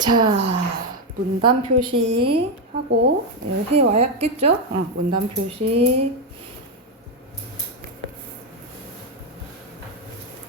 자, 문단 표시하고 해와야겠죠? 문단 표시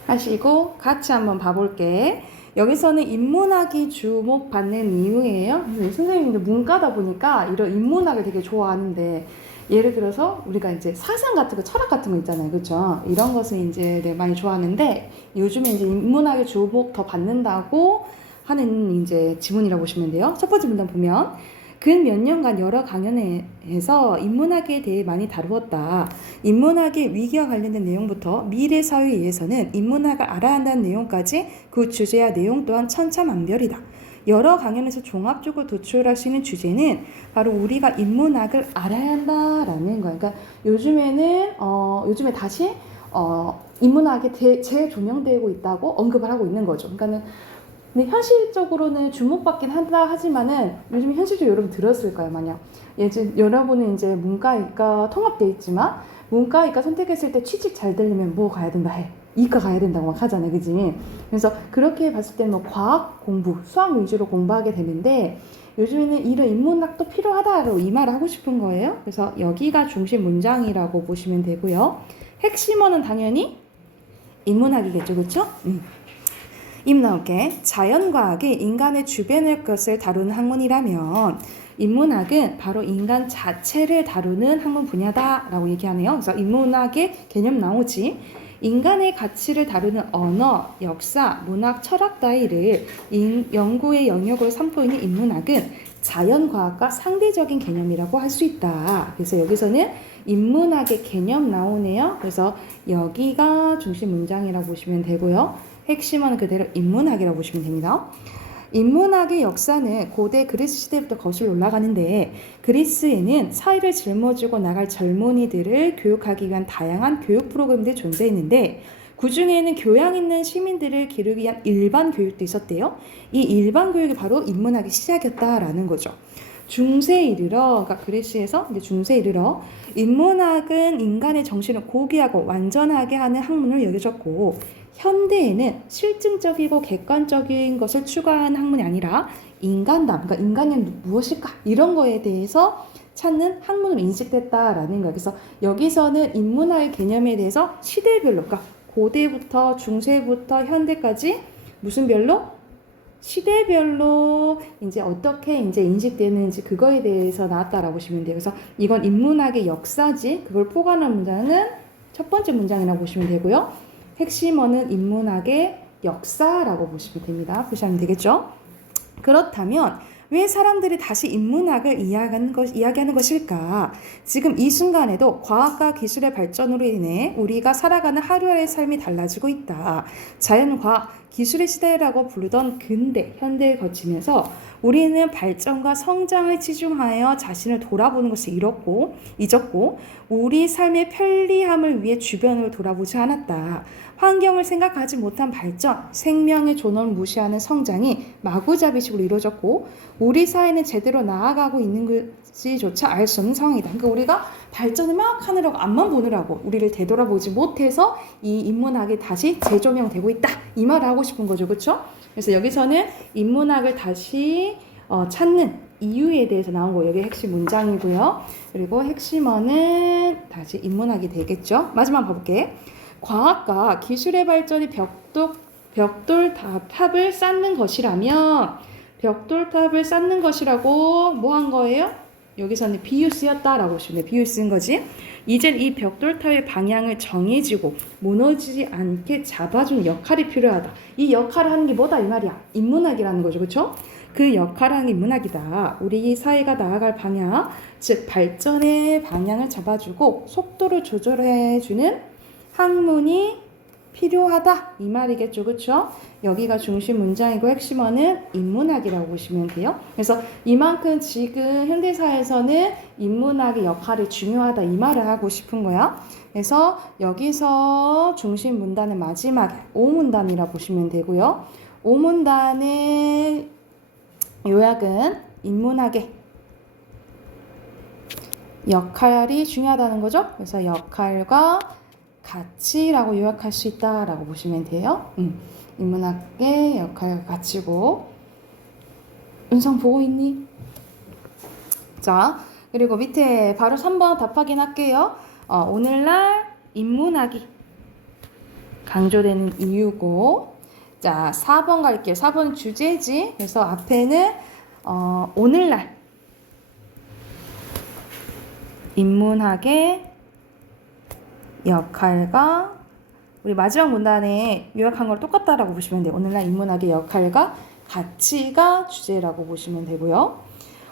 하시고 같이 한번 봐볼게. 여기서는 인문학이 주목받는 이유예요. 선생님도 문과다 보니까 이런 인문학을 되게 좋아하는데, 예를 들어서 우리가 이제 사상 같은 거, 철학 같은 거 있잖아요, 그렇죠? 이런 것을 이제 많이 좋아하는데, 요즘에 이제 인문학의 주목 더 받는다고 하는 이제 지문이라고 보시면 돼요. 첫 번째 문단 보면 근 몇 년간 여러 강연에서 인문학에 대해 많이 다루었다. 인문학의 위기와 관련된 내용부터 미래 사회에 의해서는 인문학을 알아야 한다는 내용까지 그 주제와 내용 또한 천차만별이다. 여러 강연에서 종합적으로 도출할 수 있는 주제는 바로 우리가 인문학을 알아야 한다라는 거예요. 그러니까 요즘에 다시 인문학이 재조명되고 있다고 언급을 하고 있는 거죠. 그러니까는 근데 현실적으로는 주목받긴 한다 하지만은 요즘 현실적으로 여러분 들었을 거예요. 만약 여러분은 이제 문과 통합돼 있지만 문과 이과 선택했을 때 취직 잘 되려면 뭐 가야 된다 해. 이과 가야 된다고 막 하잖아요, 그지? 그래서 그렇게 봤을 때는 뭐 과학 공부, 수학 위주로 공부하게 되는데 요즘에는 이런 인문학도 필요하다고 이 말을 하고 싶은 거예요. 그래서 여기가 중심 문장이라고 보시면 되고요. 핵심어는 당연히 인문학이겠죠, 그렇죠? 임 나올게. 자연과학이 인간의 주변의 것을 다루는 학문이라면 인문학은 바로 인간 자체를 다루는 학문 분야다라고 얘기하네요. 그래서 인문학의 개념 나오지. 인간의 가치를 다루는 언어, 역사, 문학, 철학 따위를 연구의 영역으로 삼고 있는 인문학은 자연과학과 상대적인 개념이라고 할 수 있다. 그래서 여기서는 인문학의 개념 나오네요. 그래서 여기가 중심 문장이라고 보시면 되고요. 핵심은 그대로 인문학이라고 보시면 됩니다. 인문학의 역사는 고대 그리스 시대부터 거슬러 올라가는데 그리스에는 사회를 짊어지고 나갈 젊은이들을 교육하기 위한 다양한 교육 프로그램들이 존재했는데 그 중에는 교양 있는 시민들을 기르기 위한 일반 교육도 있었대요. 이 일반 교육이 바로 인문학의 시작이었다라는 거죠. 중세에 이르러, 그러니까 그리스에서 이제 중세에 이르러 인문학은 인간의 정신을 고귀하고 완전하게 하는 학문으로 여겨졌고 현대에는 실증적이고 객관적인 것을 추구하는 학문이 아니라 인간담, 그러니까 인간은 무엇일까? 이런 거에 대해서 찾는 학문으로 인식됐다라는 거예요. 그래서 여기서는 인문학의 개념에 대해서 시대별로, 그러니까 고대부터 중세부터 현대까지 무슨 별로? 시대별로 이제 어떻게 이제 인식되는지 그거에 대해서 나왔다라고 보시면 돼요. 그래서 이건 인문학의 역사지, 그걸 포괄한 문장은 첫 번째 문장이라고 보시면 되고요. 핵심어는 인문학의 역사라고 보시면 됩니다. 보시면 되겠죠? 그렇다면 왜 사람들이 다시 인문학을 이야기하는 것일까? 지금 이 순간에도 과학과 기술의 발전으로 인해 우리가 살아가는 하루하루의 삶이 달라지고 있다. 자연과학, 기술의 시대라고 부르던 근대, 현대를 거치면서 우리는 발전과 성장을 치중하여 자신을 돌아보는 것을 잊었고 우리 삶의 편리함을 위해 주변을 돌아보지 않았다. 환경을 생각하지 못한 발전, 생명의 존엄을 무시하는 성장이 마구잡이식으로 이루어졌고 우리 사회는 제대로 나아가고 있는 것이조차 알 수 없는 상황이다. 그러니까 우리가 발전을 막 하느라고 앞만 보느라고 우리를 되돌아보지 못해서 이 인문학이 다시 재조명되고 있다. 이 말을 하고 싶은 거죠. 그렇죠? 그래서 여기서는 인문학을 다시 찾는 이유에 대해서 나온 거 여기 핵심 문장이고요. 그리고 핵심어는 다시 인문학이 되겠죠. 마지막 봐볼게. 과학과 기술의 발전이 벽돌탑을 쌓는 것이라면 벽돌탑을 쌓는 것이라고 뭐 한 거예요? 여기서는 비유 쓰였다라고 보시면 비유 쓴 거지. 이젠 이 벽돌탑의 방향을 정해지고 무너지지 않게 잡아주는 역할이 필요하다. 이 역할을 하는 게 뭐다 이 말이야? 인문학이라는 거죠. 그렇죠? 그 역할을 하는 게 인문학이다. 우리 사회가 나아갈 방향, 즉 발전의 방향을 잡아주고 속도를 조절해주는 학문이 필요하다 이 말이겠죠. 그렇죠? 여기가 중심 문장이고 핵심어는 인문학이라고 보시면 돼요. 그래서 이만큼 지금 현대사에서는 인문학의 역할이 중요하다 이 말을 하고 싶은 거야. 그래서 여기서 중심 문단의 마지막에 5문단이라고 보시면 되고요. 5문단의 요약은 인문학의 역할이 중요하다는 거죠. 그래서 역할과 가치라고 요약할 수 있다라고 보시면 돼요. 인문학의 역할과 가치고 은성 보고 있니? 자, 그리고 밑에 바로 3번 답 확인할게요. 오늘날 인문학이 강조되는 이유고, 자, 4번 갈게요. 4번 주제지. 그래서 앞에는 오늘날 인문학의 역할과 우리 마지막 문단에 요약한 걸 똑같다라고 보시면 돼요. 오늘날 인문학의 역할과 가치가 주제라고 보시면 되고요.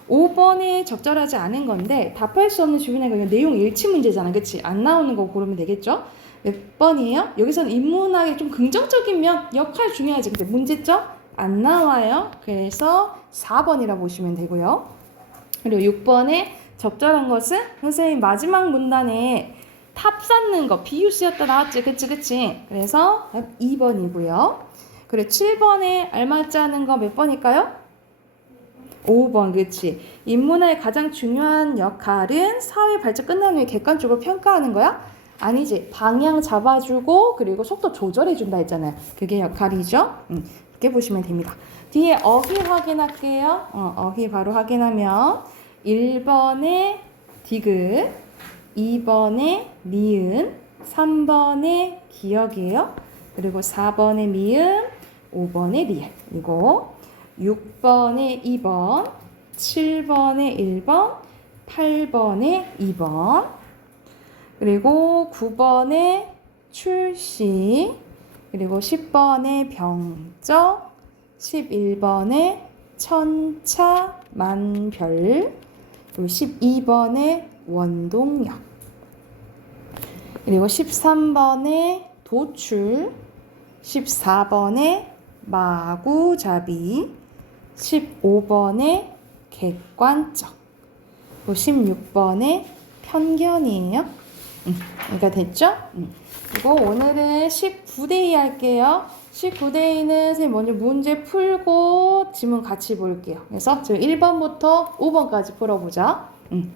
5번이 적절하지 않은 건데 답할 수 없는 질문에 그냥 내용 일치 문제잖아. 그치? 안 나오는 거 고르면 되겠죠? 몇 번이에요? 여기서는 인문학의 좀 긍정적인 면, 역할 중요하지. 근데 문제점 안 나와요. 그래서 4번이라 보시면 되고요. 그리고 6번에 적절한 것은 선생님 마지막 문단에 탑 쌓는 거 비유 쓰였다 나왔지. 그치? 그래서 2번이고요. 그리고 7번에 알맞지 않은 거 몇 번일까요? 5번. 그치? 인문학의 가장 중요한 역할은 사회 발전 끝난 후에 객관적으로 평가하는 거야? 아니지. 방향 잡아주고 그리고 속도 조절해준다 했잖아요. 그게 역할이죠. 이렇게 보시면 됩니다. 뒤에 어휘 확인할게요. 어휘 바로 확인하면 1번에 디귿, 2번에 니은, 3번에 기역이에요. 그리고 4번에 미음, 5번에 리을. 이거 6번에 2번, 7번에 1번, 8번에 2번, 그리고 9번에 출시, 그리고 10번에 병적, 11번에 천차만별, 그리고 12번에 원동력, 그리고 13번에 도출, 14번에 마구잡이, 15번에 객관적, 그리고 16번에 편견이에요. 이거 됐죠? 그리고 오늘은 19대2 할게요. 19대2는 선생님 먼저 문제 풀고 지문 같이 볼게요. 그래서 지금 1번부터 5번까지 풀어보자.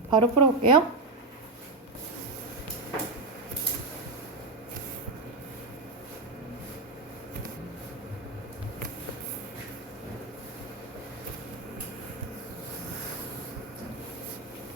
바로 풀어볼게요.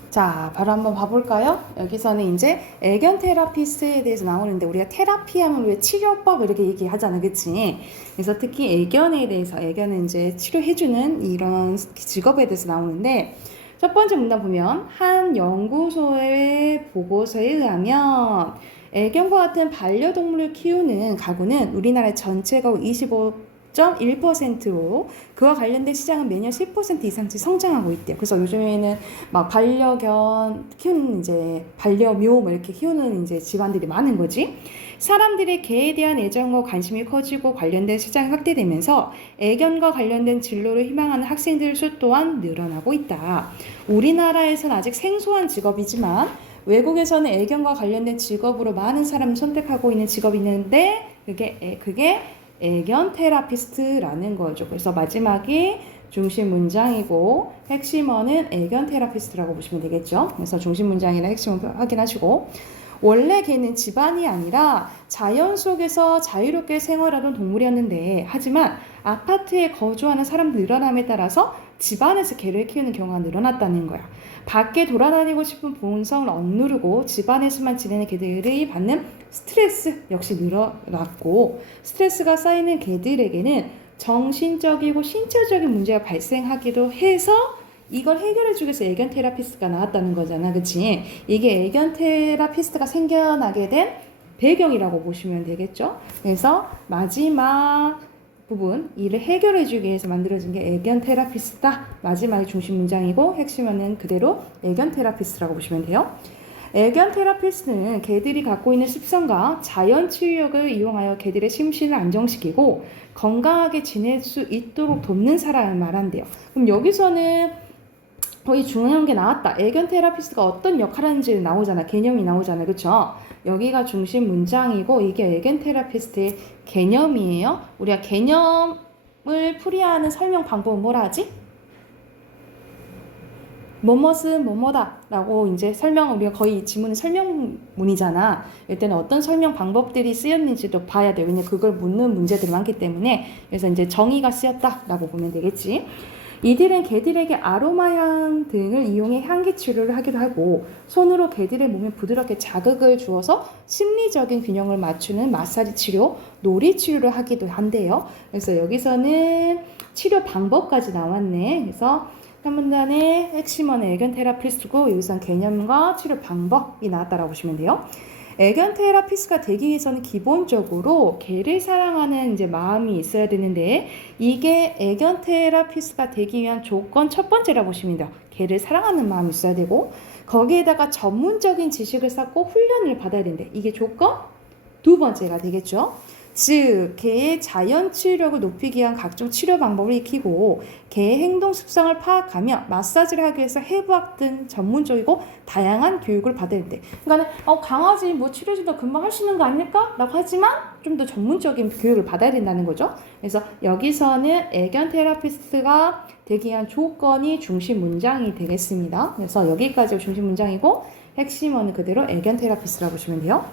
자, 바로 한번 봐볼까요? 여기서는 이제 애견 테라피스트에 대해서 나오는데 우리가 테라피 하면 왜 치료법 이렇게 얘기하잖아, 그치? 그래서 특히 애견에 대해서, 애견은 이제 치료해주는 이런 직업에 대해서 나오는데 첫 번째 문단 보면 한 연구소의 보고서에 의하면 애견과 같은 반려동물을 키우는 가구는 우리나라의 전체 가구 25.1%로 그와 관련된 시장은 매년 10% 이상씩 성장하고 있대요. 그래서 요즘에는 막 반려견 키우는 이제 반려묘 뭐 이렇게 키우는 이제 집안들이 많은 거지. 사람들의 개에 대한 애정과 관심이 커지고 관련된 시장이 확대되면서 애견과 관련된 진로를 희망하는 학생들 수 또한 늘어나고 있다. 우리나라에서는 아직 생소한 직업이지만 외국에서는 애견과 관련된 직업으로 많은 사람을 선택하고 있는 직업이 있는데 그게 애견 테라피스트라는 거죠. 그래서 마지막이 중심 문장이고 핵심어는 애견 테라피스트라고 보시면 되겠죠. 그래서 중심 문장이나 핵심을 확인하시고 원래 개는 집안이 아니라 자연 속에서 자유롭게 생활하던 동물이었는데 하지만 아파트에 거주하는 사람들 늘어남에 따라서 집안에서 개를 키우는 경우가 늘어났다는 거야. 밖에 돌아다니고 싶은 본성을 억누르고 집안에서만 지내는 개들이 받는 스트레스 역시 늘어났고 스트레스가 쌓이는 개들에게는 정신적이고 신체적인 문제가 발생하기도 해서 이걸 해결해주기 위해서 애견 테라피스트가 나왔다는 거잖아. 그치? 이게 애견 테라피스트가 생겨나게 된 배경이라고 보시면 되겠죠? 그래서 마지막 부분, 이를 해결해주기 위해서 만들어진 게 애견 테라피스트다. 마지막이 중심 문장이고 핵심은 그대로 애견 테라피스트라고 보시면 돼요. 애견 테라피스트는 개들이 갖고 있는 습성과 자연 치유력을 이용하여 개들의 심신을 안정시키고 건강하게 지낼 수 있도록 돕는 사람을 말한대요. 그럼 여기서는 거의 중요한 게 나왔다. 애견 테라피스트가 어떤 역할을 하는지 나오잖아. 개념이 나오잖아. 그쵸? 여기가 중심 문장이고 이게 애견 테라피스트의 개념이에요. 우리가 개념을 풀이하는 설명 방법은 뭐라 하지? 뭐뭇은 뭐뭐다 라고 이제 우리가 거의 지문은 설명문이잖아. 이때는 어떤 설명 방법들이 쓰였는지도 봐야 돼. 왜냐면 그걸 묻는 문제들이 많기 때문에. 그래서 이제 정의가 쓰였다 라고 보면 되겠지. 이들은 개들에게 아로마 향 등을 이용해 향기 치료를 하기도 하고 손으로 개들의 몸에 부드럽게 자극을 주어서 심리적인 균형을 맞추는 마사지 치료, 놀이 치료를 하기도 한대요. 그래서 여기서는 치료 방법까지 나왔네. 그래서 한 문단의 핵심어는 애견 테라피스트고 여기서는 개념과 치료 방법이 나왔다라고 보시면 돼요. 애견 테라피스트가 되기 위해서는 기본적으로 개를 사랑하는 이제 마음이 있어야 되는데 이게 애견 테라피스트가 되기 위한 조건 첫 번째라고 보시면 돼요. 개를 사랑하는 마음이 있어야 되고 거기에다가 전문적인 지식을 쌓고 훈련을 받아야 되는데 이게 조건 두 번째가 되겠죠. 즉 개의 자연 치유력을 높이기 위한 각종 치료 방법을 익히고 개의 행동 습성을 파악하며 마사지를 하기 위해서 해부학 등 전문적이고 다양한 교육을 받아야 돼. 그러니까 강아지 뭐 치료해주다 금방 할 수 있는 거 아닐까? 라고 하지만 좀 더 전문적인 교육을 받아야 된다는 거죠. 그래서 여기서는 애견 테라피스트가 되기 위한 조건이 중심 문장이 되겠습니다. 그래서 여기까지가 중심 문장이고 핵심어는 그대로 애견 테라피스트라고 보시면 돼요.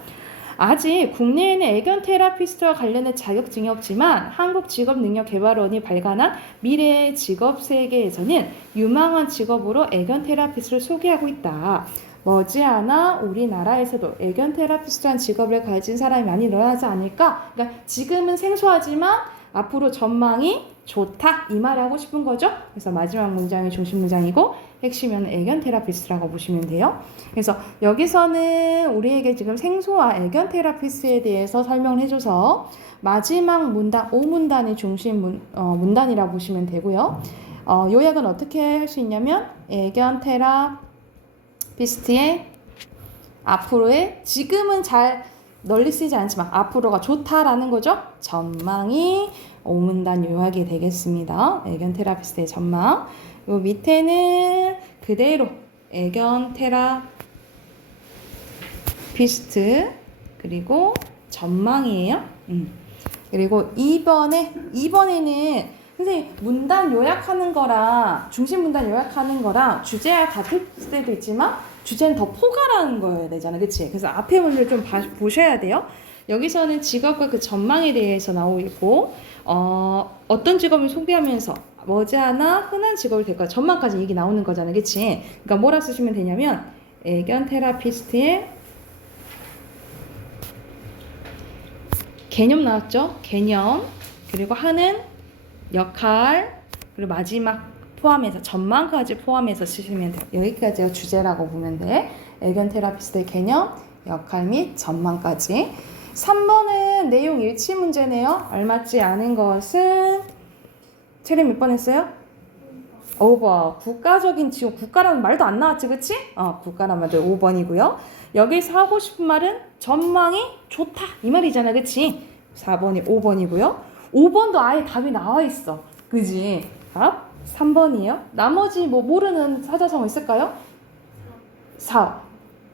아직 국내에는 애견 테라피스트와 관련된 자격증이 없지만 한국직업능력개발원이 발간한 미래의 직업세계에서는 유망한 직업으로 애견 테라피스트를 소개하고 있다. 머지않아 우리나라에서도 애견 테라피스트란 직업을 가진 사람이 많이 늘어나지 않을까? 그러니까 지금은 생소하지만 앞으로 전망이 좋다 이 말을 하고 싶은 거죠. 그래서 마지막 문장이 중심 문장이고 핵심은 애견 테라피스트라고 보시면 돼요. 그래서 여기서는 우리에게 지금 생소한 애견 테라피스트에 대해서 설명을 해줘서 마지막 문단 5문단이 중심 문단이라고 보시면 되고요. 요약은 어떻게 할 수 있냐면 애견 테라피스트의 앞으로의 지금은 잘 널리 쓰이지 않지만 앞으로가 좋다라는 거죠. 전망이 5문단 요약이 되겠습니다. 애견 테라피스트의 전망. 요 밑에는 그대로 애견 테라피스트 그리고 전망이에요. 그리고 2번에는 선생님 문단 요약하는 거랑 중심 문단 요약하는 거랑 주제와 같을 때도 있지만 주제는 더 포괄하는 거여야 되잖아. 그치? 그래서 앞에 문을 좀 보셔야 돼요. 여기서는 직업과 그 전망에 대해서 나오고 어떤 직업을 소개하면서 머지않아 흔한 직업이 될 거야. 전망까지 얘기 나오는 거잖아. 그치? 그러니까 뭐라 쓰시면 되냐면 애견 테라피스트의 개념 나왔죠? 개념 그리고 하는 역할 그리고 마지막 포함해서 전망까지 포함해서 쓰시면 돼요. 여기까지가 주제라고 보면 돼. 애견 테라피스트의 개념, 역할 및 전망까지. 3번은 내용 일치 문제네요. 알맞지 않은 것은 체리 몇 번 했어요? 5번. 국가적인 지원, 국가라는 말도 안 나왔지, 그치? 국가라는 말도 5번이고요. 여기서 하고 싶은 말은 전망이 좋다 이 말이잖아, 그치? 4번이 5번이고요. 5번도 아예 답이 나와 있어, 그지? 답 3번이에요. 나머지 뭐 모르는 사자성어 있을까요?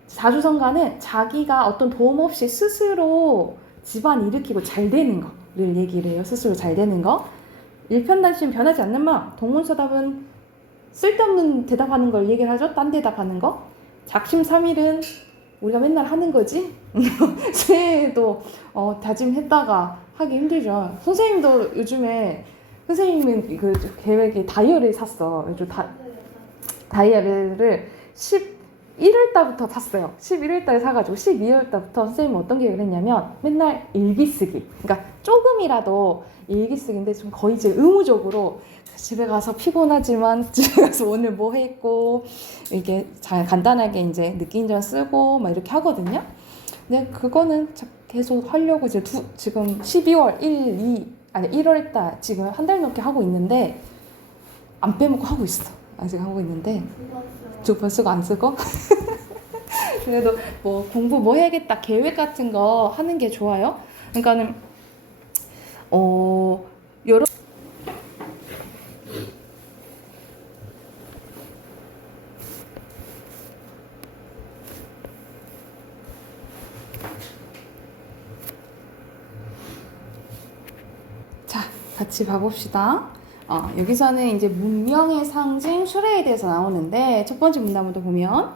4주성가는 자기가 어떤 도움 없이 스스로 집안 일으키고 잘 되는 거를 얘기를 해요. 스스로 잘 되는 거. 일편단심 변하지 않는 마음. 동문서답은 쓸데없는 대답하는 걸 얘기를 하죠. 딴 대답하는 거. 작심삼일은 우리가 맨날 하는 거지. 새해에도 다짐했다가 하기 힘들죠. 선생님도 요즘에 선생님은 그 계획에 다이어리를 샀어. 다이어리를 11월 달부터 샀어요. 11월 달에 사가지고 12월 달부터 선생님은 어떤 계획을 했냐면 맨날 일기 쓰기. 그러니까 조금이라도 일기 쓰기인데 좀 거의 이제 의무적으로 집에 가서 피곤하지만 집에 가서 오늘 뭐 했고 이렇게 잘 간단하게 이제 느낀 점 쓰고 막 이렇게 하거든요. 근데 그거는 계속 하려고 이제 지금 12월 1월 달 지금 한 달 넘게 하고 있는데 안 빼먹고 하고 있어. 아직 하고 있는데 두 번 쓰고 안 쓰고 그래도 뭐 공부 뭐 해야겠다 계획 같은 거 하는 게 좋아요. 그러니까는 여러 자 같이 봐봅시다. 여기서는 이제 문명의 상징 수레에 대해서 나오는데 첫 번째 문단부터 보면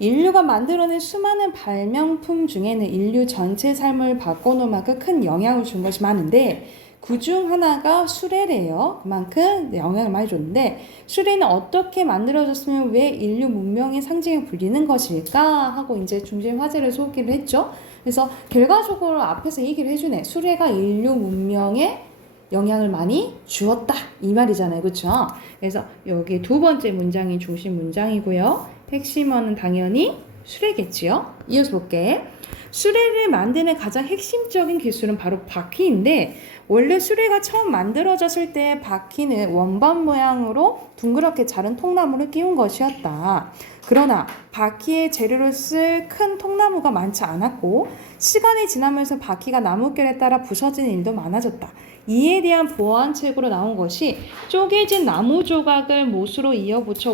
인류가 만들어낸 수많은 발명품 중에는 인류 전체 삶을 바꿔놓을 만큼 큰 영향을 준 것이 많은데 그 중 하나가 수레래요. 그만큼 영향을 많이 줬는데 수레는 어떻게 만들어졌으면 왜 인류 문명의 상징에 불리는 것일까 하고 이제 중심 화제를 소개를 했죠. 그래서 결과적으로 앞에서 얘기를 해주네. 수레가 인류 문명에 영향을 많이 주었다 이 말이잖아요. 그렇죠? 그래서 여기 두 번째 문장이 중심 문장이고요. 핵심어는 당연히 수레겠지요. 이어서 볼게. 수레를 만드는 가장 핵심적인 기술은 바로 바퀴인데 원래 수레가 처음 만들어졌을 때 바퀴는 원반 모양으로 둥그렇게 자른 통나무를 끼운 것이었다. 그러나 바퀴의 재료를 쓸 큰 통나무가 많지 않았고 시간이 지나면서 바퀴가 나뭇결에 따라 부서지는 일도 많아졌다. 이에 대한 보완책으로 나온 것이 쪼개진 나무 조각을 못으로 이어붙여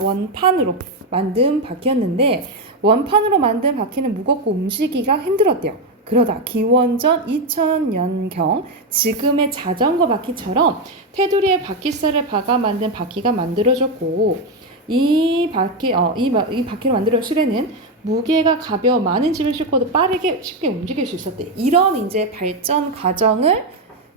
원판으로 만든 바퀴였는데 원판으로 만든 바퀴는 무겁고 움직이기가 힘들었대요. 그러다 기원전 2000년경 지금의 자전거 바퀴처럼 테두리에 바퀴살을 박아 만든 바퀴가 만들어졌고 이 바퀴를 만들어 수레는 무게가 가벼워 많은 짐을 싣고도 빠르게 쉽게 움직일 수 있었대. 이런 이제 발전 과정을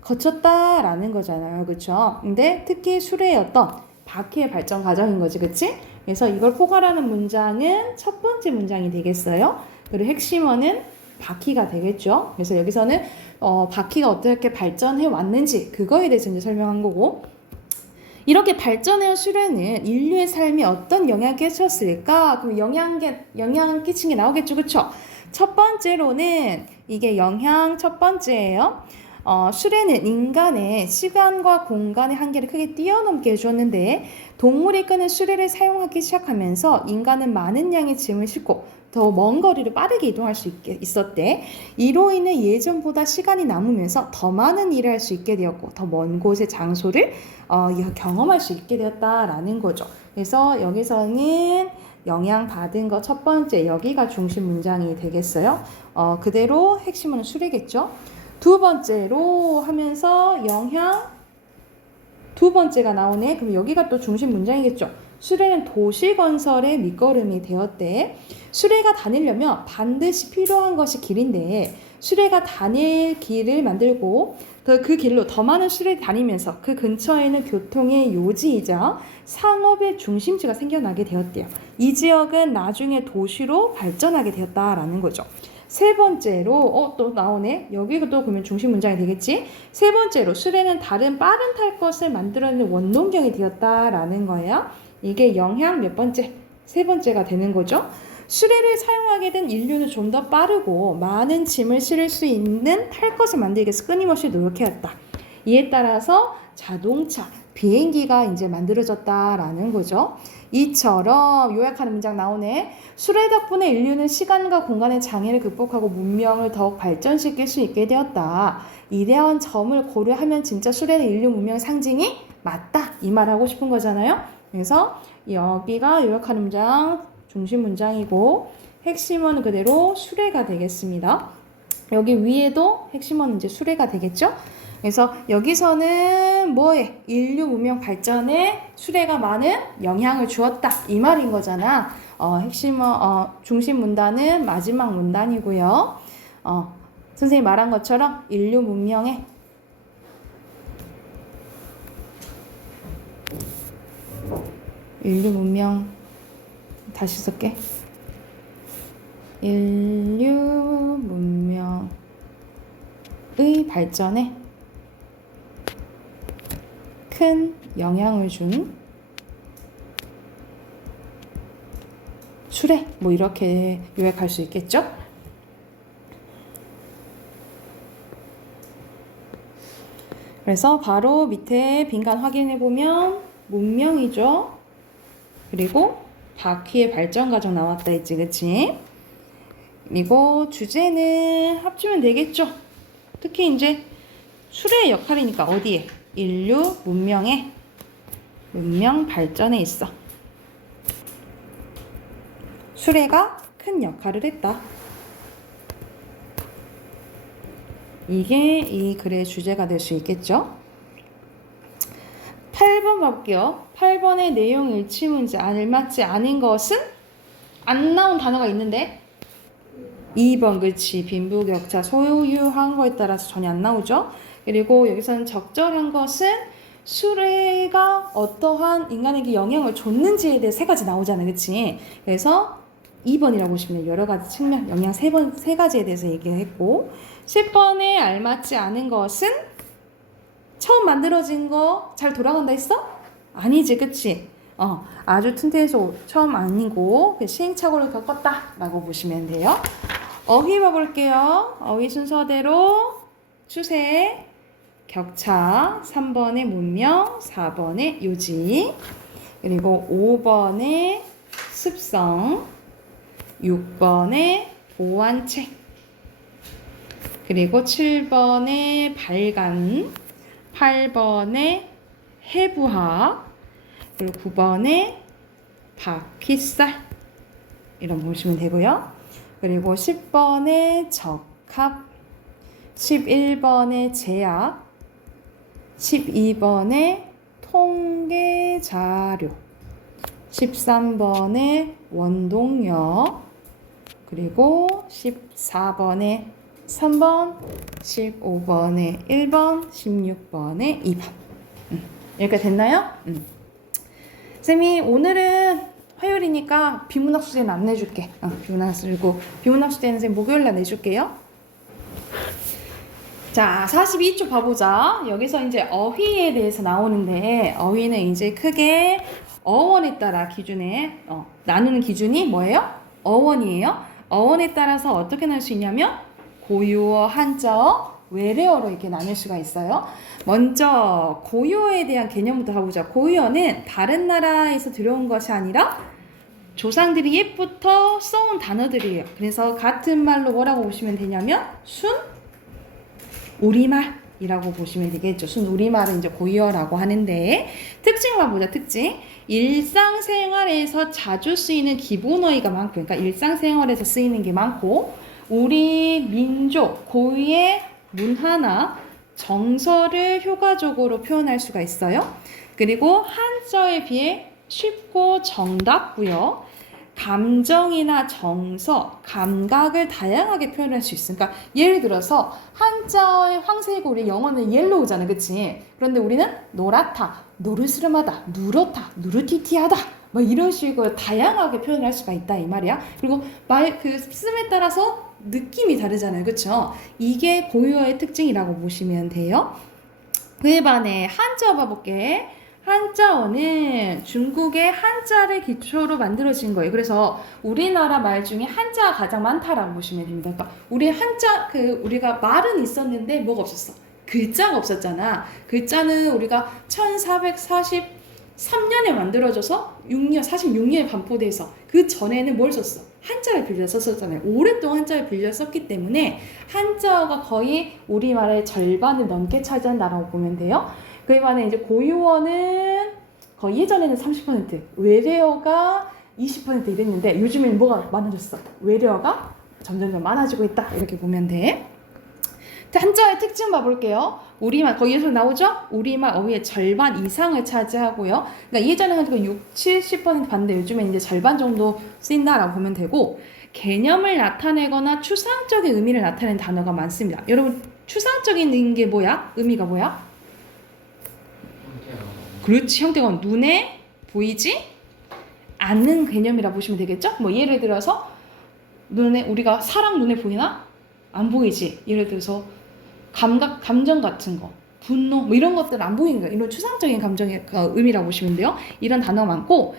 거쳤다라는 거잖아요. 그렇죠? 근데 특히 수레의 어떤 바퀴의 발전 과정인 거지. 그치? 그래서 이걸 포괄하는 문장은 첫 번째 문장이 되겠어요. 그리고 핵심어는 바퀴가 되겠죠. 그래서 여기서는 바퀴가 어떻게 발전해 왔는지 그거에 대해서 이제 설명한 거고 이렇게 발전해온 수레는 인류의 삶에 어떤 영향을 끼쳤을까? 그럼 영향 끼친 게 나오겠죠. 그쵸? 첫 번째로는 이게 영향 첫 번째예요. 수레는 인간의 시간과 공간의 한계를 크게 뛰어넘게 해줬는데 동물이 끄는 수레를 사용하기 시작하면서 인간은 많은 양의 짐을 싣고 더 먼 거리를 빠르게 이동할 수 있었대. 이로 인해 예전보다 시간이 남으면서 더 많은 일을 할 수 있게 되었고 더 먼 곳의 장소를 경험할 수 있게 되었다라는 거죠. 그래서 여기서는 영향받은 거 첫 번째 여기가 중심 문장이 되겠어요. 그대로 핵심은 수레겠죠. 두 번째로 하면서 영향 두 번째가 나오네. 그럼 여기가 또 중심 문장이겠죠. 수레는 도시 건설의 밑거름이 되었대. 수레가 다니려면 반드시 필요한 것이 길인데 수레가 다닐 길을 만들고 그 길로 더 많은 수레를 다니면서 그 근처에는 교통의 요지이자 상업의 중심지가 생겨나게 되었대요. 이 지역은 나중에 도시로 발전하게 되었다라는 거죠. 세 번째로 또 나오네. 여기가 또 그러면 중심 문장이 되겠지. 세 번째로 수레는 다른 빠른 탈 것을 만들어내는 원동력이 되었다라는 거예요. 이게 영향 몇 번째? 세 번째가 되는 거죠. 수레를 사용하게 된 인류는 좀 더 빠르고 많은 짐을 실을 수 있는 탈 것을 만들기 위해서 끊임없이 노력해왔다. 이에 따라서 자동차, 비행기가 이제 만들어졌다라는 거죠. 이처럼 요약하는 문장 나오네. 수레 덕분에 인류는 시간과 공간의 장애를 극복하고 문명을 더욱 발전시킬 수 있게 되었다. 이러한 점을 고려하면 진짜 수레는 인류 문명의 상징이 맞다. 이 말 하고 싶은 거잖아요. 그래서 여기가 요약하는 문장 중심 문장이고 핵심어는 그대로 수레가 되겠습니다. 여기 위에도 핵심어는 이제 수레가 되겠죠. 그래서 여기서는 뭐에 인류 문명 발전에 수레가 많은 영향을 주었다 이 말인 거잖아. 핵심어 중심 문단은 마지막 문단이고요. 선생님이 말한 것처럼 인류 문명 다시 쓸게. 인류 문명의 발전에 큰 영향을 준 수레 뭐 이렇게 요약할 수 있겠죠? 그래서 바로 밑에 빈칸 확인해 보면 문명이죠. 그리고 바퀴의 발전 과정 나왔다 했지, 그치? 그리고 주제는 합치면 되겠죠. 특히 이제 수레의 역할이니까 어디에? 인류 문명 발전에 있어. 수레가 큰 역할을 했다. 이게 이 글의 주제가 될 수 있겠죠. 8번 볼게요. 8번의 내용 일치문제 알맞지 않은 것은 안 나온 단어가 있는데 2번 그치 빈부격차 소유한 거에 따라서 전혀 안 나오죠. 그리고 여기서는 적절한 것은 수레가 어떠한 인간에게 영향을 줬는지에 대해 세 가지 나오잖아요. 그치? 그래서 2번이라고 보시면 돼요. 여러 가지 측면, 영향 세 가지에 대해서 얘기했고 10번에 알맞지 않은 것은 처음 만들어진 거 잘 돌아간다 했어? 아니지, 그치? 아주 튼튼해서 처음 아니고 시행착오를 겪었다 라고 보시면 돼요. 어휘 봐볼게요. 어휘 순서대로 추세, 격차, 3번의 문명, 4번의 요지, 그리고 5번의 습성, 6번의 보완책, 그리고 7번의 발간, 8번의 해부학, 그리고 9번의 바퀴살 이런 거 보시면 되고요. 그리고 10번의 적합, 11번의 제약, 12번의 통계 자료, 13번의 원동력, 그리고 14번의 3번, 15번의 1번, 16번의 2번. 여기까지 됐나요? 쌤이 오늘은 화요일이니까 비문학 수제는 안 내줄게. 비문학 쓰고 비문학 수제는 쌤 목요일날 내줄게요. 자, 42쪽 봐보자. 여기서 이제 어휘에 대해서 나오는데 어휘는 이제 크게 어원에 따라 기준에 나누는 기준이 뭐예요? 어원이에요. 어원에 따라서 어떻게 나눌 수 있냐면 고유어, 한자어, 외래어로 이렇게 나눌 수가 있어요. 먼저 고유어에 대한 개념부터 가보자. 고유어는 다른 나라에서 들어온 것이 아니라 조상들이 옛부터 써온 단어들이에요. 그래서 같은 말로 뭐라고 보시면 되냐면 순 우리말이라고 보시면 되겠죠. 순 우리말은 이제 고유어라고 하는데 특징만 보자. 특징. 일상생활에서 자주 쓰이는 기본어휘가 많고, 그러니까 일상생활에서 쓰이는 게 많고, 우리 민족 고유의 문화나 정서를 효과적으로 표현할 수가 있어요. 그리고 한자어에 비해 쉽고 정답고요. 감정이나 정서, 감각을 다양하게 표현할 수 있어요. 그러니까 예를 들어서 한자어의 황새고 우리 영어는 옐로우잖아, 그치? 그런데 우리는 노랗다, 노르스름하다, 누렇다, 누르티티하다 뭐 이런 식으로 다양하게 표현할 수가 있다 이 말이야. 그리고 말 그 씀에 따라서 느낌이 다르잖아요, 그쵸? 이게 고유어의 특징이라고 보시면 돼요. 그에 반해 한자어 봐볼게. 한자어는 중국의 한자를 기초로 만들어진 거예요. 그래서 우리나라 말 중에 한자가 가장 많다라고 보시면 됩니다. 그러니까 우리 한자 우리가 말은 있었는데 뭐가 없었어? 글자가 없었잖아. 글자는 우리가 1443년에 만들어져서 46년에 반포돼서 그 전에는 뭘 썼어? 한자를 빌려 썼었잖아요. 오랫동안 한자를 빌려 썼기 때문에 한자어가 거의 우리말의 절반을 넘게 차지한다라고 보면 돼요. 그에 반해 이제 고유어는 거의 예전에는 30%, 외래어가 20% 이랬는데 요즘에는 뭐가 많아졌어? 외래어가 점점 많아지고 있다. 이렇게 보면 돼. 한자어의 특징 봐볼게요. 우리말, 거기에서 나오죠? 우리말 어휘의 절반 이상을 차지하고요. 그러니까 예전에는 그 60, 70% 봤는데 요즘에 이제 절반 정도 쓰인다라고 보면 되고, 개념을 나타내거나 추상적인 의미를 나타내는 단어가 많습니다. 여러분, 추상적인 게 뭐야? 의미가 뭐야? 그렇지, 형태가 눈에 보이지 않는 개념이라 보시면 되겠죠? 뭐 예를 들어서 우리가 사람 눈에 보이나? 안 보이지. 예를 들어서 감정 같은 거, 분노 뭐 이런 것들 안 보이는 거예요. 이런 추상적인 감정의 의미라고 보시면 돼요. 이런 단어가 많고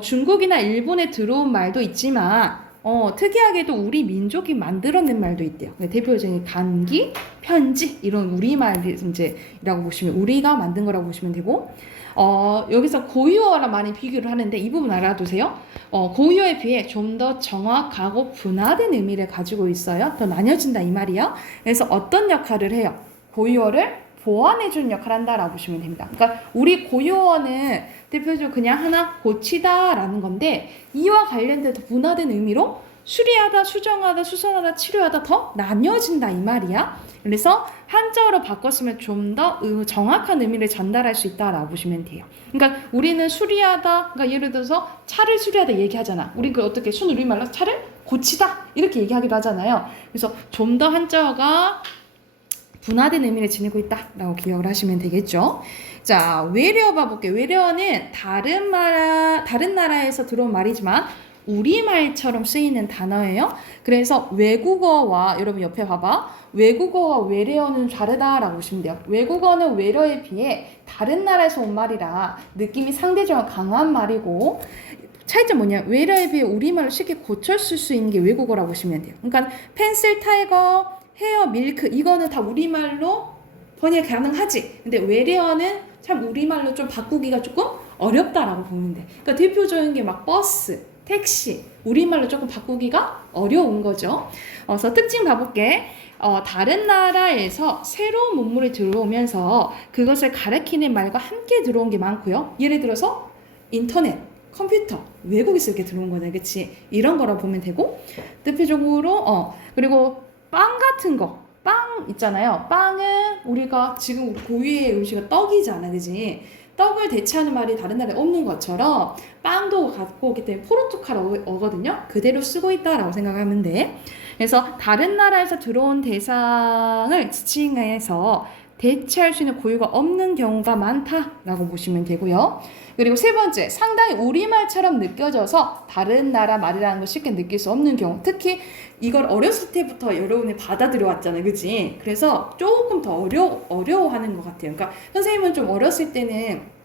중국이나 일본에 들어온 말도 있지만 특이하게도 우리 민족이 만들어낸 말도 있대요. 대표적인 간기, 편지 이런 우리말 이제라고 보시면 우리가 만든 거라고 보시면 되고 여기서 고유어랑 많이 비교를 하는데 이 부분 알아두세요. 고유어에 비해 좀 더 정확하고 분화된 의미를 가지고 있어요. 더 나뉘어진다 이 말이야. 그래서 어떤 역할을 해요? 고유어를 보완해주는 역할을 한다라고 보시면 됩니다. 그러니까 우리 고유어는 대표적으로 그냥 하나 고치다라는 건데 이와 관련된 더 분화된 의미로 수리하다, 수정하다, 수선하다, 치료하다 더 나뉘어진다 이 말이야. 그래서 한자어로 바꿨으면 좀 더 정확한 의미를 전달할 수 있다라고 보시면 돼요. 그러니까 우리는 수리하다, 그러니까 예를 들어서 차를 수리하다 얘기하잖아. 우리 그 어떻게 순우리말로 차를 고치다 이렇게 얘기하기도 하잖아요. 그래서 좀 더 한자어가 분화된 의미를 지니고 있다라고 기억을 하시면 되겠죠. 자, 외래어 봐볼게요. 외래어는 다른 나라에서 들어온 말이지만 우리말처럼 쓰이는 단어예요. 그래서 외국어와 여러분 옆에 봐봐. 외국어와 외래어는 다르다라고 보시면 돼요. 외국어는 외래어에 비해 다른 나라에서 온 말이라 느낌이 상대적으로 강한 말이고 차이점 뭐냐? 외래어에 비해 우리말로 쉽게 고쳤을 수 있는 게 외국어라고 보시면 돼요. 그러니까 펜슬, 타이거, 헤어, 밀크 이거는 다 우리말로 번역 가능하지. 근데 외래어는 참 우리말로 좀 바꾸기가 조금 어렵다라고 보면 돼. 그러니까 대표적인 게 막 버스, 택시 우리말로 조금 바꾸기가 어려운 거죠. 그래서 특징 봐볼게. 다른 나라에서 새로운 문물이 들어오면서 그것을 가리키는 말과 함께 들어온 게 많고요. 예를 들어서 인터넷, 컴퓨터, 외국에서 이렇게 들어온 거네, 그치? 이런 거라고 보면 되고, 대표적으로, 그리고 빵 같은 거, 빵 있잖아요. 빵은 우리가 지금 고유의 음식은 떡이잖아, 그치? 떡을 대체하는 말이 다른 나라에 없는 것처럼 빵도 갖고 오기 때문에 포르투갈어거든요. 그대로 쓰고 있다라고 생각하면 돼. 그래서 다른 나라에서 들어온 대상을 지칭해서 대체할 수 있는 고유가 없는 경우가 많다라고 보시면 되고요. 그리고 세 번째, 상당히 우리말처럼 느껴져서 다른 나라 말이라는 걸 쉽게 느낄 수 없는 경우. 특히 이걸 어렸을 때부터 여러분이 받아들여 왔잖아요. 그치? 그래서 조금 더 어려워하는 것 같아요. 그러니까 선생님은 좀 어렸을 때는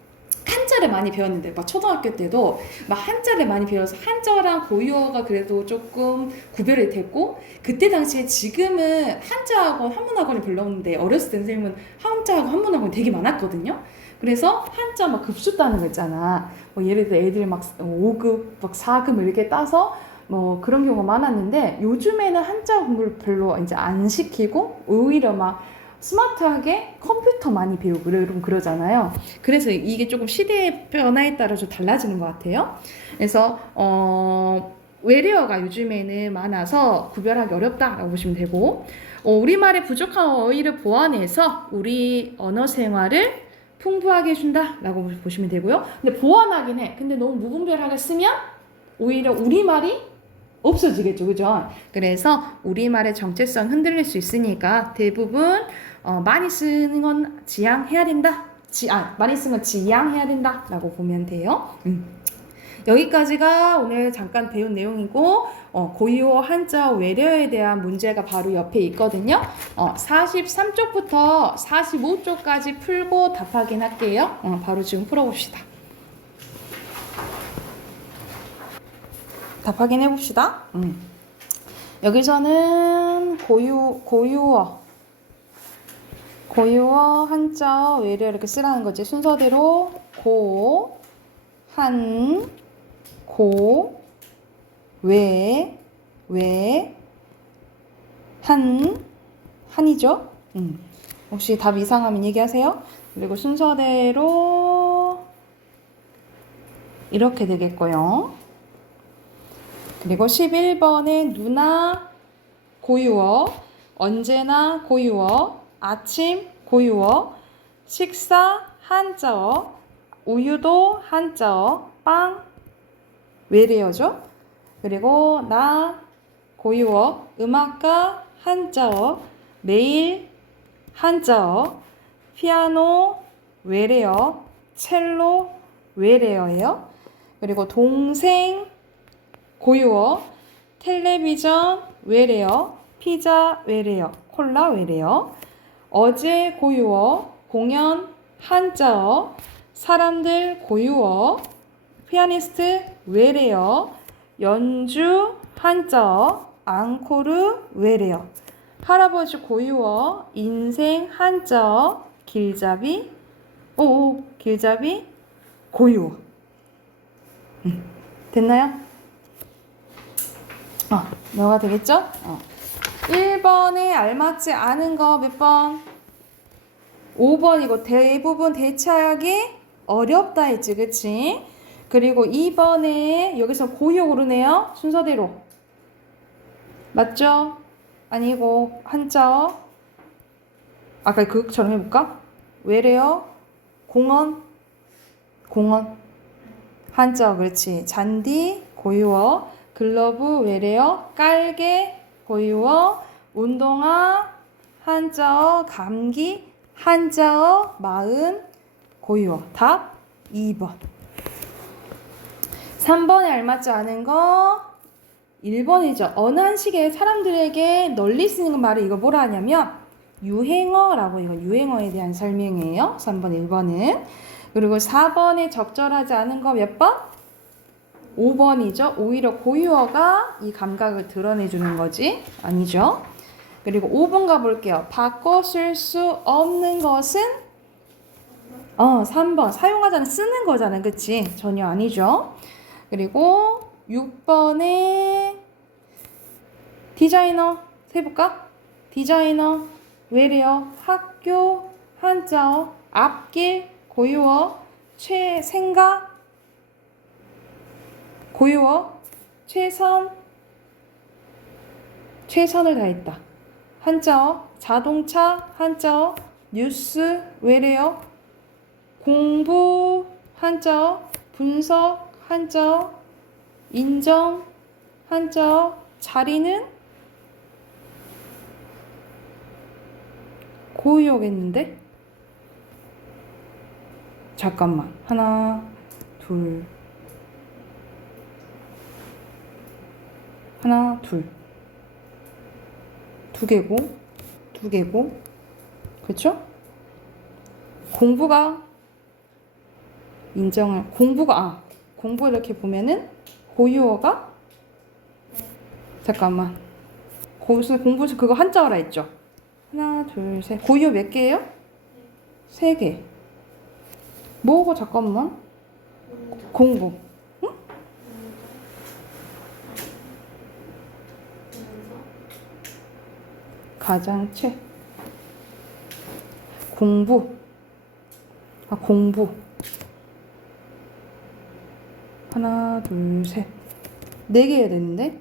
한자를 많이 배웠는데 막 초등학교 때도 막 한자를 많이 배워서 한자랑 고유어가 그래도 조금 구별이 됐고 그때 당시에 지금은 한자학원 한문학원이 별로 없는데 어렸을 때 선생님은 한자하고 한문학원이 되게 많았거든요. 그래서 한자 막 급수 따는 거 있잖아. 뭐 예를 들어 애들 막 5급, 막 4급 이렇게 따서 뭐 그런 경우가 많았는데 요즘에는 한자 공부를 별로 이제 안 시키고 오히려 막 스마트하게 컴퓨터 많이 배우고 그러잖아요. 그래서 이게 조금 시대의 변화에 따라 좀 달라지는 것 같아요. 그래서 외래어가 요즘에는 많아서 구별하기 어렵다라고 보시면 되고 우리말의 부족한 어휘를 보완해서 우리 언어 생활을 풍부하게 해준다라고 보시면 되고요. 근데 보완하긴 해. 근데 너무 무분별하게 쓰면 오히려 우리말이 없어지겠죠, 그죠? 그래서 우리말의 정체성 흔들릴 수 있으니까 대부분 많이 쓰는 건 지양해야 된다. 많이 쓰는 건 지양해야 된다라고 보면 돼요. 여기까지가 오늘 잠깐 배운 내용이고 고유어 한자 외래어에 대한 문제가 바로 옆에 있거든요. 43쪽부터 45쪽까지 풀고 답 확인할게요. 바로 지금 풀어봅시다. 답 확인해 봅시다. 여기서는 고유어 한자 외래어 이렇게 쓰라는 거지. 순서대로 고, 한, 고, 외, 한이죠. 혹시 답 이상하면 얘기하세요. 그리고 순서대로 이렇게 되겠고요. 그리고 11번에 누나 고유어, 언제나 고유어, 아침 고유어, 식사 한자어, 우유도 한자어, 빵 외래어죠. 그리고 나 고유어, 음악가 한자어, 매일 한자어, 피아노 외래어, 첼로 외래어예요. 그리고 동생 고유어, 텔레비전 외래어, 피자 외래어, 콜라 외래어, 어제 고유어, 공연 한자어, 사람들 고유어, 피아니스트 외래어, 연주 한자어, 앙코르 외래어, 할아버지 고유어, 인생 한자어, 길잡이 고유어. 됐나요? 뭐가 되겠죠? 1번에 알맞지 않은 거 몇 번? 5번 이거 대부분 대체하기 어렵다 했지, 그치? 그리고 2번에 여기서 고유 고르네요. 순서대로. 맞죠? 아니고 한자어. 아까 그것처럼 해볼까? 외래어, 공원. 한자어, 그렇지. 잔디, 고유어. 글러브 외래어, 깔개 고유어, 운동화 한자어 감기, 한자어 마흔, 고유어. 답 2번. 3번에 알맞지 않은 거 1번이죠. 어느 한식에 사람들에게 널리 쓰는 말을 이거 뭐라 하냐면 유행어라고, 이건 유행어에 대한 설명이에요. 3번, 1번은. 그리고 4번에 적절하지 않은 거 몇 번? 5번이죠. 오히려 고유어가 이 감각을 드러내주는 거지. 아니죠. 그리고 5번 가볼게요. 바꿔 쓸 수 없는 것은? 3번. 사용하자는 쓰는 거잖아. 그치? 전혀 아니죠. 그리고 6번에 디자이너 세볼까? 디자이너, 외래어, 학교, 한자어, 앞길, 고유어, 생각, 고유어, 최선을 다했다. 한자어, 자동차, 한자어, 뉴스, 외래어, 공부, 한자어, 분석, 한자어, 인정, 한자어, 자리는 고유어겠는데? 잠깐만. 하나, 둘. 하나, 둘. 두 개고. 그쵸? 공부 이렇게 보면은 고유어가 잠깐만. 공부 그거 한자어라 했죠? 하나, 둘, 셋. 고유어 몇 개예요? 3개. 뭐고 잠깐만. 공부. 응? 가장체. 공부. 공부. 하나, 둘, 셋. 4개 해야 되는데?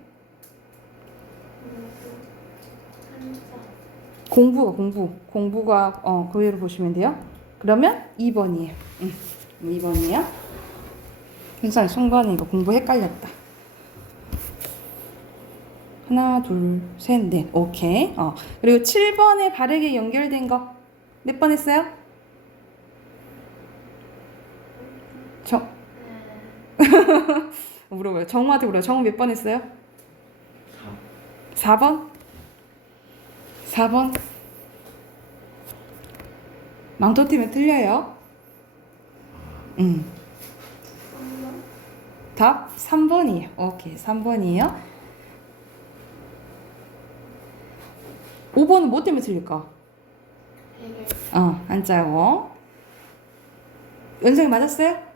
공부가 그대로 보시면 돼요. 그러면 2번이에요. 2번이에요. 굉장히 순간에 이거 공부 헷갈렸다. 하나, 둘, 셋, 넷. 오케이. 그리고 7번에 바르게 연결된 거 몇 번 했어요? 물어봐요. 정우한테 물어요. 정우 몇 번 했어요? 4번? 4번? 망토팀은 틀려요. 답 3번이에요. 오케이, 3번이에요. 5번은 뭐 때문에 틀릴까? 한자어. 연생이 맞았어요?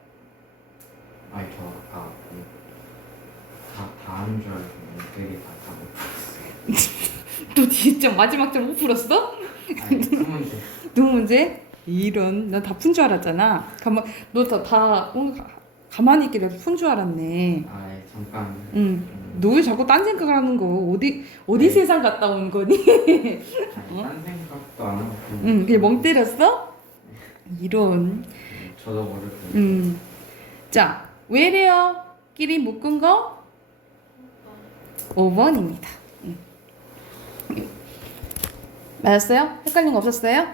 아니 저 아까 다 하는 줄 알고 되게 다못 풀었어요. 또 진짜 마지막 점 못 풀었어? 아니 두 문제. 두 문제? 이런, 나 다 푼 줄 알았잖아. 가만히 있길래 푼 줄 알았네. 아 예, 잠깐. 너 왜 자꾸 딴 생각을 하는 거? 어디 세상 갔다 온 거니? 아니, 딴 생각도 안 하고 그냥 멍 때렸어? 이런. 저도 모르고. 자, 외래어끼리 묶은 거 5번입니다. 맞았어요? 헷갈린 거 없었어요?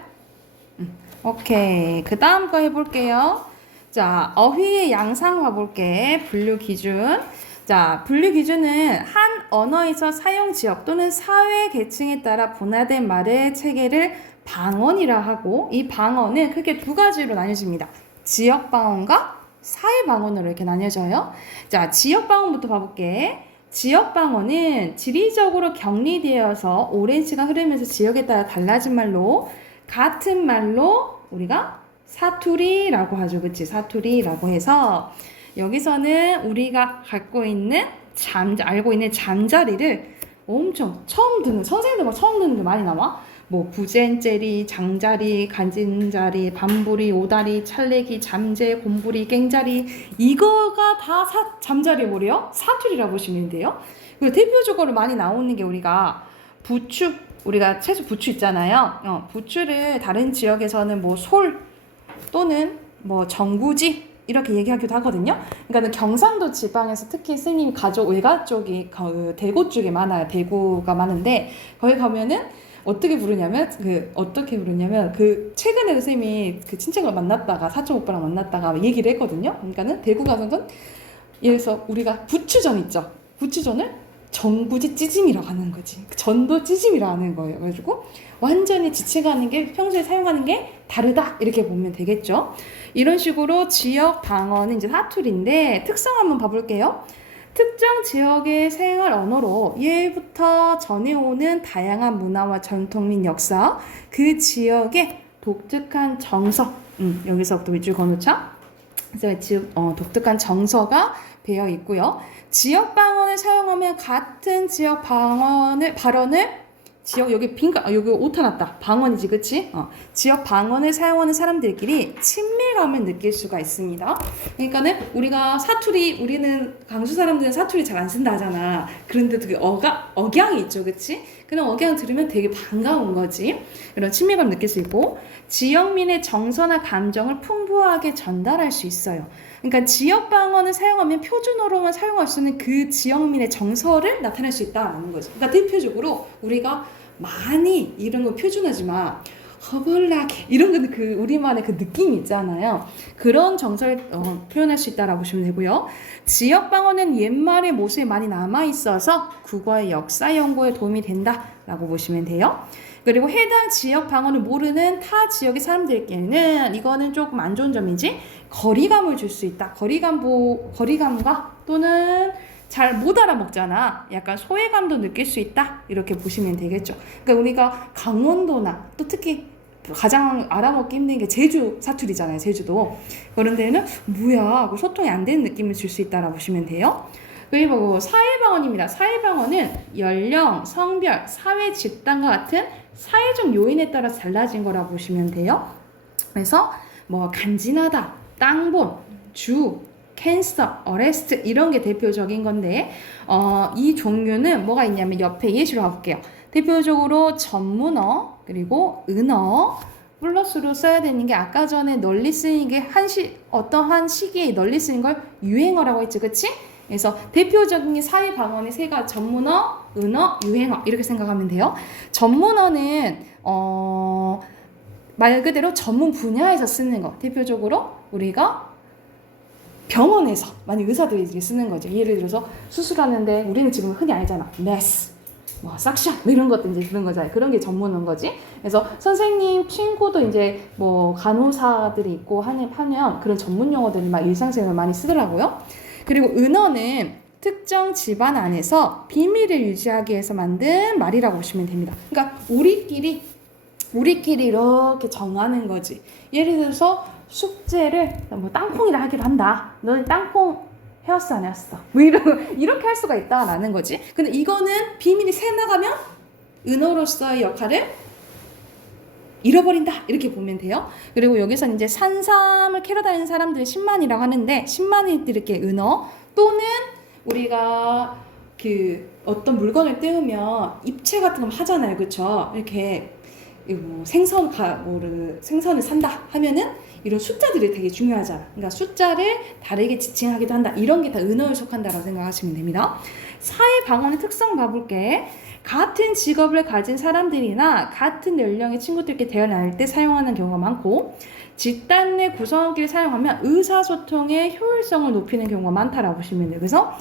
오케이. 그 다음 거 해볼게요. 자, 어휘의 양상 봐볼게. 분류 기준. 자, 분류 기준은 한 언어에서 사용 지역 또는 사회 계층에 따라 분화된 말의 체계를 방언이라 하고, 이 방언은 크게 두 가지로 나뉘어집니다. 지역 방언과 사회 방언으로 이렇게 나뉘어져요. 자, 지역 방언부터 봐볼게. 지역 방언은 지리적으로 격리되어서 오랜 시간 흐르면서 지역에 따라 달라진 말로, 같은 말로 우리가 사투리라고 하죠. 그치? 사투리라고 해서 여기서는 우리가 알고 있는 잠자리를 엄청 선생님들 막 처음 듣는 게 많이 나와. 뭐 부젠제리, 장자리, 간진자리, 밤부리, 오다리, 찰레기, 잠재, 곰부리, 깽자리, 이거가 다 잠자리 뭐래요? 사투리라고 보시면 돼요. 그리고 대표적으로 많이 나오는 게 우리가 부추, 우리가 채소 부추 있잖아요. 부추를 다른 지역에서는 뭐 솔 또는 뭐 정구지 이렇게 얘기하기도 하거든요. 그러니까 경상도 지방에서 특히 스님 가족 외가 쪽이 대구 쪽에 많아요. 대구가 많은데 거기 가면은 어떻게 부르냐면 그 최근에 선생님이 그 친척을 만났다가 사촌 오빠랑 만났다가 얘기를 했거든요. 그러니까는 대구 가서는 예를 들어서 우리가 부추전 있죠. 부추전을 전구지 찌짐이라고 하는 거지. 전도 찌짐이라고 하는 거예요. 그래가지고 완전히 지체가 하는 게 평소에 사용하는 게 다르다 이렇게 보면 되겠죠. 이런 식으로 지역 방언은 이제 사투리인데 특성 한번 봐볼게요. 특정 지역의 생활 언어로 예부터 전해오는 다양한 문화와 전통 및 역사, 그 지역의 독특한 정서, 여기서부터 밑줄 그어놓자. 그래서 독특한 정서가 배어 있고요. 지역 방언을 사용하면 같은 지역 발언을 여기 오타 났다. 방언이지, 그치? 지역 방언을 사용하는 사람들끼리 친밀감을 느낄 수가 있습니다. 그러니까는 우리는 강수 사람들은 사투리 잘 안 쓴다 하잖아. 그런데 되게 억양이 있죠, 그치? 그런 억양 들으면 되게 반가운 거지. 이런 친밀감 느낄 수 있고, 지역민의 정서나 감정을 풍부하게 전달할 수 있어요. 그러니까 지역 방언을 사용하면 표준어로만 사용할 수 있는 그 지역민의 정서를 나타낼 수 있다는 거죠. 그러니까 대표적으로 우리가 많이 이런 거 표준어지만 허벌나게 이런 거는 그 우리만의 그 느낌이 있잖아요. 그런 정서를 표현할 수 있다라고 보시면 되고요. 지역 방언은 옛말의 모습이 많이 남아 있어서 국어의 역사 연구에 도움이 된다라고 보시면 돼요. 그리고 해당 지역 방언을 모르는 타 지역의 사람들께는 이거는 조금 안 좋은 점이지 거리감을 줄 수 있다. 거리감과 또는 잘 못 알아먹잖아. 약간 소외감도 느낄 수 있다. 이렇게 보시면 되겠죠. 그러니까 우리가 강원도나 또 특히 가장 알아먹기 힘든 게 제주 사투리잖아요. 제주도. 그런 데는 뭐야 하고 소통이 안 되는 느낌을 줄 수 있다라고 보시면 돼요. 그리고 사회방언입니다. 사회방언은 연령, 성별, 사회 집단과 같은 사회적 요인에 따라 달라진 거라고 보시면 돼요. 그래서 뭐 간지나다, 땅본, 주, 캔서, 어레스트 이런 게 대표적인 건데 이 종류는 뭐가 있냐면 옆에 예시로 가볼게요. 대표적으로 전문어 그리고 은어 플러스로 써야 되는 게 아까 전에 널리 쓰이는 게 어떠한 시기에 널리 쓰인 걸 유행어라고 했지, 그치? 그래서 대표적인 게 사회 방언의 세 가지 전문어, 은어, 유행어 이렇게 생각하면 돼요. 전문어는 말 그대로 전문 분야에서 쓰는 거. 대표적으로 우리가 병원에서 만약 의사들이 쓰는 거죠. 예를 들어서 수술하는데 우리는 지금 흔히 알잖아. 메스, 뭐 삭션 이런 것들 이제 쓰는 거잖아요. 그런 게 전문어인 거지. 그래서 선생님 친구도 이제 뭐 간호사들이 있고 하면 그런 전문 용어들이 막 일상생활 많이 쓰더라고요. 그리고 은어는 특정 집안 안에서 비밀을 유지하기 위해서 만든 말이라고 보시면 됩니다. 그러니까 우리끼리 이렇게 정하는 거지. 예를 들어서 숙제를 뭐 땅콩이라 하기로 한다. 너는 땅콩 해왔어 안 해왔어? 뭐 이렇게 할 수가 있다라는 거지. 근데 이거는 비밀이 새나가면 은어로서의 역할을 잃어버린다 이렇게 보면 돼요. 그리고 여기서 이제 산삼을 캐러 다니는 사람들이 10만이라고 하는데 10만이들께 은어 또는 우리가 그 어떤 물건을 떼우면 입체 같은 거 하잖아요, 그렇죠? 이렇게 뭐 생선을 산다 하면은 이런 숫자들이 되게 중요하잖아. 그러니까 숫자를 다르게 지칭하기도 한다. 이런 게 다 은어에 속한다라고 생각하시면 됩니다. 사회 방언의 특성 봐볼게. 같은 직업을 가진 사람들이나 같은 연령의 친구들끼리 대화를 나눌 때 사용하는 경우가 많고 집단 내 구성원끼리 사용하면 의사소통의 효율성을 높이는 경우가 많다라고 보시면 돼요. 그래서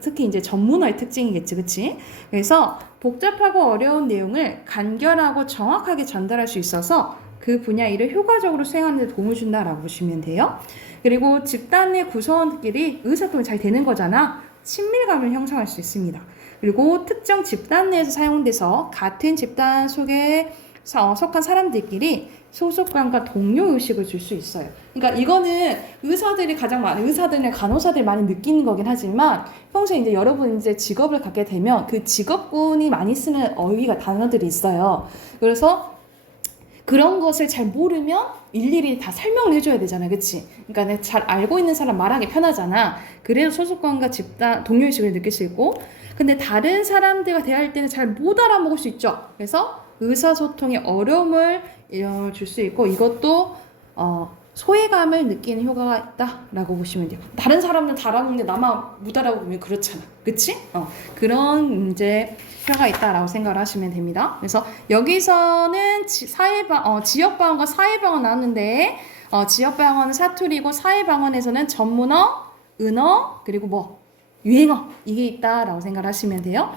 특히 이제 전문어의 특징이겠지, 그치? 그래서 복잡하고 어려운 내용을 간결하고 정확하게 전달할 수 있어서 그 분야 일을 효과적으로 수행하는 데 도움을 준다라고 보시면 돼요. 그리고 집단 내 구성원끼리 의사소통이 잘 되는 거잖아. 친밀감을 형성할 수 있습니다. 그리고 특정 집단 내에서 사용돼서 같은 집단 속에 속한 사람들끼리 소속감과 동료 의식을 줄 수 있어요. 그러니까 이거는 의사들이나 간호사들이 많이 느끼는 거긴 하지만 평소에 이제 여러분 이제 직업을 갖게 되면 그 직업군이 많이 쓰는 단어들이 있어요. 그래서 그런 것을 잘 모르면 일일이 다 설명을 해줘야 되잖아요, 그치? 그러니까 잘 알고 있는 사람 말하기 편하잖아. 그래서 소속감과 집단 동료의식을 느낄 수 있고, 근데 다른 사람들과 대화할 때는 잘 못 알아먹을 수 있죠. 그래서 의사소통에 어려움을 줄 수 있고, 이것도 소외감을 느끼는 효과가 있다라고 보시면 돼요. 다른 사람들 다 알아보는데 나만 못 알아보면 그렇잖아. 그치? 그런 이제 효과가 있다라고 생각을 하시면 됩니다. 그래서 여기서는 지역방언과 사회방언 나왔는데 지역방언은 사투리고 사회방언에서는 전문어, 은어, 그리고 뭐 유행어 이게 있다라고 생각을 하시면 돼요.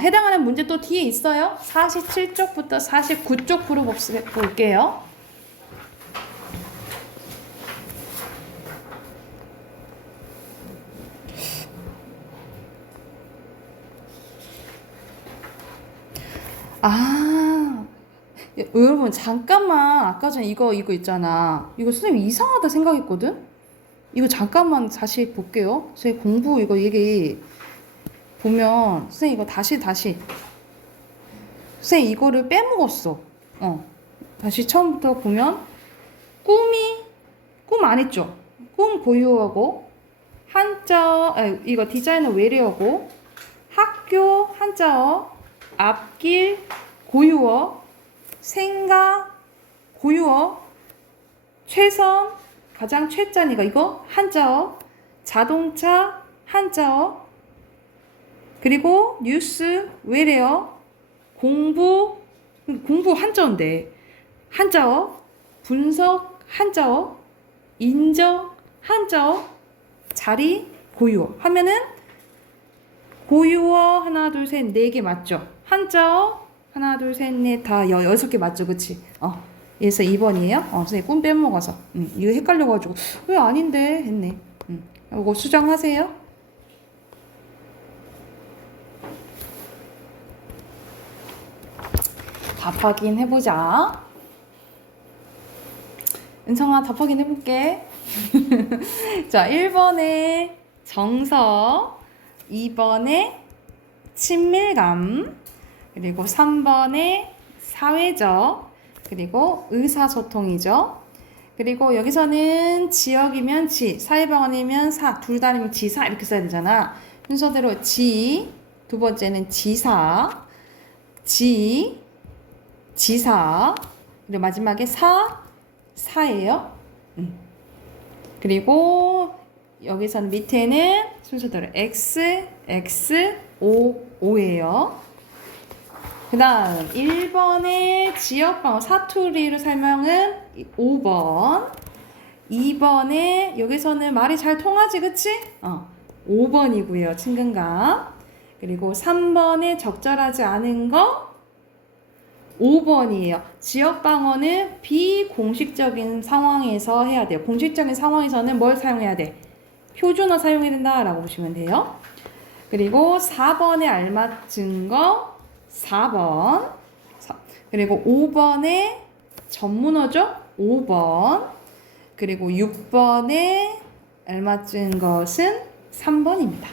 해당하는 문제 또 뒤에 있어요. 47쪽부터 49쪽 풀어볼게요. 여러분 잠깐만 아까 전에 이거 있잖아. 이거 선생님 이상하다 생각했거든? 이거 잠깐만 다시 볼게요. 선생님 공부 이게 보면 선생님 이거 다시 선생님 이거를 빼먹었어. 다시 처음부터 보면 꿈 안 했죠? 꿈 고유어고 한자어 이거 디자인은 외래어고 학교 한자어 앞길 고유어 생각 고유어 최선 가장 최자니까 이거 한자어 자동차 한자어 그리고 뉴스 외래어 공부 한자어인데 한자어 분석 한자어 인정 한자어 자리 고유어 하면은 고유어 하나 둘 셋 네 개 맞죠? 한자어 하나 둘 셋 넷 다 6개 맞죠? 그치? 그래서 2번이에요. 선생님 꿈 빼먹어서 이거 헷갈려가지고 왜 아닌데 했네. 이거 수정하세요. 답 확인해보자. 은성아 답 확인해볼게. 자 1번에 정서 2번에 친밀감 그리고 3번에 사회적 그리고 의사소통이죠. 그리고 여기서는 지역이면 지, 사회방언이면 사, 둘 다 아니면 지사 이렇게 써야 되잖아. 순서대로 지, 두 번째는 지사, 지사, 그리고 마지막에 사예요. 그리고 여기서는 밑에는 순서대로 X, O, O예요. 그 다음 1번의 지역방언 사투리로 설명은 5번 2번에 여기서는 말이 잘 통하지 그치? 5번이고요 친근감 그리고 3번에 적절하지 않은 거 5번이에요. 지역방언은 비공식적인 상황에서 해야 돼요. 공식적인 상황에서는 뭘 사용해야 돼? 표준어 사용해야 된다라고 보시면 돼요. 그리고 4번에 알맞은 거 4번 그리고 5번에 전문어죠? 5번 그리고 6번에 알맞은 것은 3번입니다.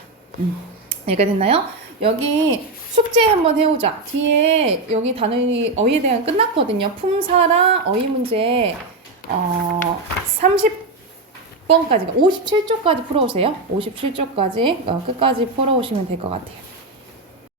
이해가 됐나요? 여기 숙제 한번 해오자. 뒤에 여기 단원이 어휘에 대한 끝났거든요. 품사랑 어휘 문제 30번까지 57쪽까지 풀어오세요. 57쪽까지 끝까지 풀어오시면 될 것 같아요.